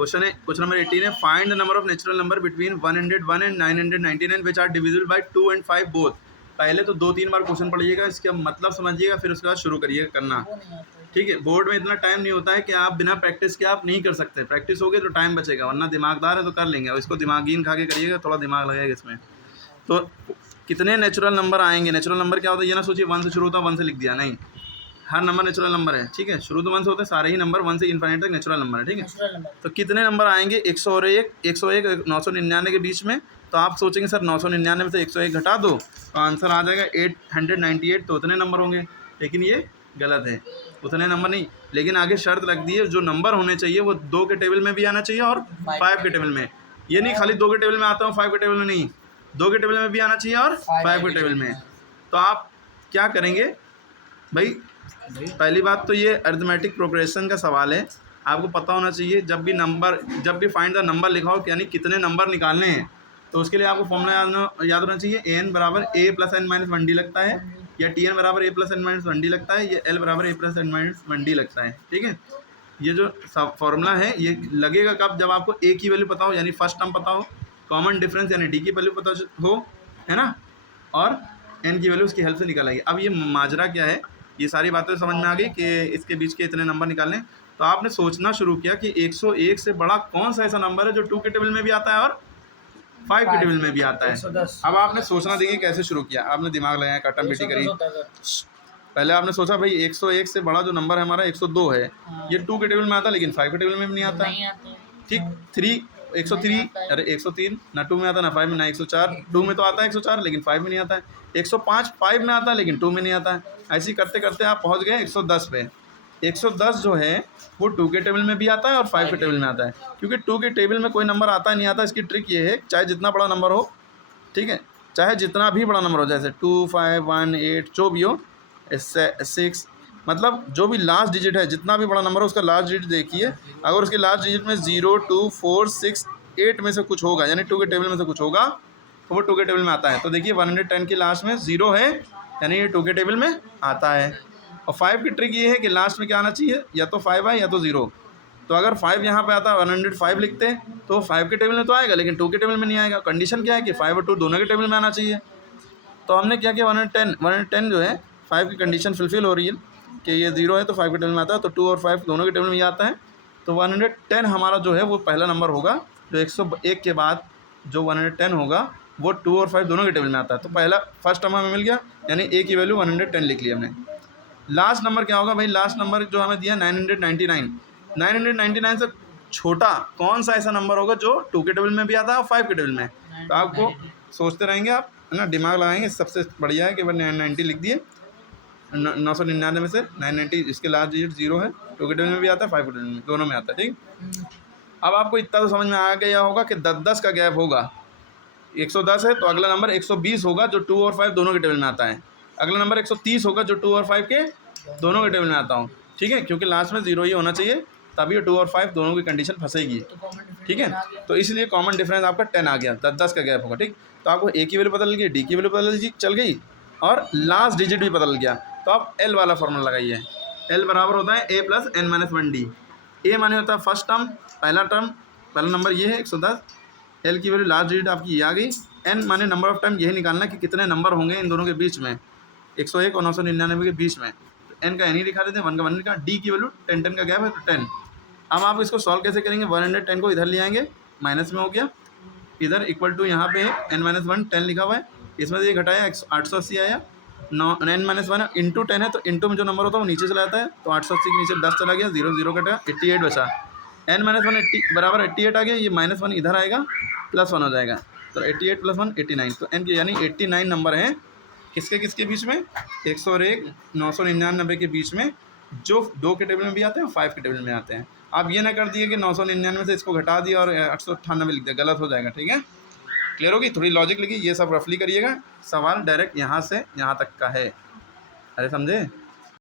Question number 18 है, find the number of natural number between 101 and 999 which are divisible by 2 and 5 both. पहले तो 2-3 बार question पढ़िएगा, इसका मतलब समझिएगा, फिर उसके बाद शुरू करिएगा करना। ठीक है, बोर्ड में इतना टाइम नहीं होता है कि आप बिना प्रैक्टिस के आप नहीं कर सकते। प्रैक्टिस होगी तो टाइम बचेगा, वरना दिमागदार है तो कर लेंगे, और इसको दिमागीन खा के करिएगा, थोड़ा दिमाग लगेगा इसमें। तो कितने नेचुरल नंबर आएंगे? नेचुरल नंबर क्या होता है ये ना सोचिए 1 से शुरू होता है, 1 से लिख दिया, नहीं, हर नंबर नेचुरल नंबर है। ठीक है, शुरू तो 1 से होते हैं, सारे ही नंबर 1 से इन्फिनिट तक नेचुरल नंबर है। ठीक है, तो कितने नंबर आएंगे? 101, 999 के बीच में। तो आप सोचेंगे सर 999 में से 101 घटा दो तो आंसर आ जाएगा 898, तो उतने नंबर होंगे, लेकिन ये गलत है, उतने नंबर नहीं। लेकिन आगे शर्त रख दी है, जो नंबर होने चाहिए वो 2 के टेबल में भी आना चाहिए और 5 के टेबल में। ये नहीं खाली 2 के टेबल में आता हूँ 5 के टेबल में नहीं, 2 के टेबल में भी आना चाहिए और 5 के टेबल में। तो आप क्या करेंगे भाई? पहली बात तो ये अरिथमेटिक प्रोग्रेशन का सवाल है, आपको पता होना चाहिए जब भी फाइंड द नंबर लिखा हो यानी कितने नंबर निकालने हैं, तो उसके लिए आपको फॉर्मूला याद होना चाहिए। an बराबर a + n - 1d लगता है, या tn बराबर a + n - 1d लगता है, या l बराबर a + n - 1d लगता है। ठीक है, ये जो फॉर्मूला है ये लगेगा कब? जब आपको a की वैल्यू पता हो, यानी फर्स्ट टर्म पता हो, कॉमन डिफरेंस यानी d की वैल्यू पता हो, है ना, और n की वैल्यू उसकी हेल्प से निकल आएगी। अब ये माजरा क्या है, ये सारी बातें समझ में आ गई कि इसके बीच के इतने नंबर निकालने। तो आपने सोचना शुरू किया कि 101 से बड़ा कौन सा ऐसा नंबर है जो 2 के टेबल में भी आता है और 5 के टेबल में भी आता है। 110। अब आपने सोचना देखिए कैसे शुरू किया, आपने दिमाग लगाया, काटम बेटी करी। पहले आपने सोचा भाई 101 से बड़ा जो नंबर है हमारा 102 है, ये 2 के टेबल में आता है लेकिन 5 के टेबल में भी नहीं आता है। ठीक, 103, अरे 103 ना 2 में आता ना 5 में, ना 104 2 में तो आता है 104 लेकिन 5 में नहीं आता है, 105 5 में आता है लेकिन 2 में नहीं आता है। ऐसे करते करते आप पहुंच गए 110 पे। 110 जो है वो 2 के टेबल में भी आता है और 5 के टेबल में आता है, क्योंकि 2 के टेबल में कोई नंबर आता नहीं आता। इसकी ट्रिक ये है, चाहे जितना बड़ा नंबर हो, ठीक है, चाहे जितना भी बड़ा नंबर हो, जैसे 2 5 1 8 जो भी हो, 6, मतलब जो भी लास्ट डिजिट है, जितना भी बड़ा नंबर हो उसका लास्ट डिजिट देखिए। अगर उसके लास्ट डिजिट में 0 2 4 6 8 में से कुछ होगा, यानी 2 के टेबल में से कुछ होगा, तो वो 2 के टेबल में आता है। तो देखिए 110 की लास्ट में 0 है, यानी ये 2 के टेबल में आता है। और 5 की ट्रिक ये है कि लास्ट में क्या आना चाहिए, या तो 5 है या तो 0। तो अगर 5 यहाँ पे आता है 105 लिखते तो 5 के टेबल में तो आएगा लेकिन 2 के टेबल में नहीं आएगा। कंडीशन क्या है कि 5 और 2 दोनों के टेबल में आना चाहिए। तो हमने क्या किया, 110 जो है 5 की कंडीशन फुलफिल हो रही है कि ये 0 है तो 5 के टेबल में आता है, तो 2 और 5 दोनों के टेबल में आता है। तो 110 हमारा जो है वो पहला नंबर होगा, जो 101 के बाद जो 110 होगा वो 2 और 5 दोनों के टेबल में आता है। तो पहला फर्स्ट नंबर हमें मिल गया, यानी a की वैल्यू 110 लिख ली हमने। लास्ट नंबर क्या होगा भाई? लास्ट नंबर जो हमें दिया 999, 999 से छोटा कौन सा ऐसा नंबर होगा जो 2 के टेबल में भी आता है और 5 के टेबल में? तो आपको सोचते रहेंगे आप, है ना, दिमाग लगाएंगे। सबसे बढ़िया है कि 990 लिख दिए, 999 में से 990 इसके लास्ट डिजिट 0 है, 2 के टेबल में भी आता है 5 के टेबल में, दोनों में आता है। ठीक, अब आपको इतना तो समझ में आ गया होगा कि 10-10 का गैप होगा। 110 है तो अगला नंबर 120 होगा जो 2 और 5 दोनों के टेबल में आता है। अगला नंबर 130 होगा जो 2 और 5 के दोनों के टेबल में आता हूँ। ठीक है, क्योंकि लास्ट में 0 ही होना चाहिए, तभी 2 और 5 दोनों की कंडीशन फंसेगी। ठीक है, तो इसलिए कॉमन डिफरेंस आपका 10 आ गया, 10-10 का गैप होगा। ठीक, तो आपको a की वैल्यू पता चल गई, d की वैल्यू पता चल गई और लास्ट डिजिट भी पता चल गया। तो आप l वाला फॉर्मूला लगाइए। l बराबर होता है a + n - 1d। a माने होता है फर्स्ट टर्म, पहला नंबर ये है 110, l की वैल्यू लास्ट डिजिट आपकी ये आ गई, n माने नंबर ऑफ टाइम, यही निकालना कि कितने नंबर होंगे इन दोनों के बीच में, 101 और 999 के बीच में। तो n का n ही लिखा देते हैं, 1 का 1 लिखा। d की वैल्यू 10 का गैप है तो 10। अब आप इसको सॉल्व कैसे करेंगे? 110 को इधर ले आएंगे, माइनस में हो गया, इधर इक्वल टू यहाँ पे n - 1 10 लिखा हुआ है, इसमें से ये घटाया 880 आया, n - 1 इंटू 10 है तो इंटू में जो नंबर होता है वो नीचे चला जाता है, तो 880 के नीचे 10 चला गया, 0 0 कटा, 88 बचा। n - 1 80 बराबर 88 आ गया, ये -1 इधर आएगा, +1 हो जाएगा, तो 88 + 1 89। तो n के यानी 89 नंबर हैं किसके बीच में? 101 999 के बीच में, जो 2 के टेबल में भी आते हैं और 5 के टेबल में आते हैं। आप ये ना कर दिए कि 999 से इसको घटा दिया और 898 लिख दिया, गलत हो जाएगा। ठीक है, क्लियर होगी? थोड़ी लॉजिक लगी, ये सब रफली करिएगा। सवाल डायरेक्ट यहाँ से यहाँ तक का है, अरे समझे?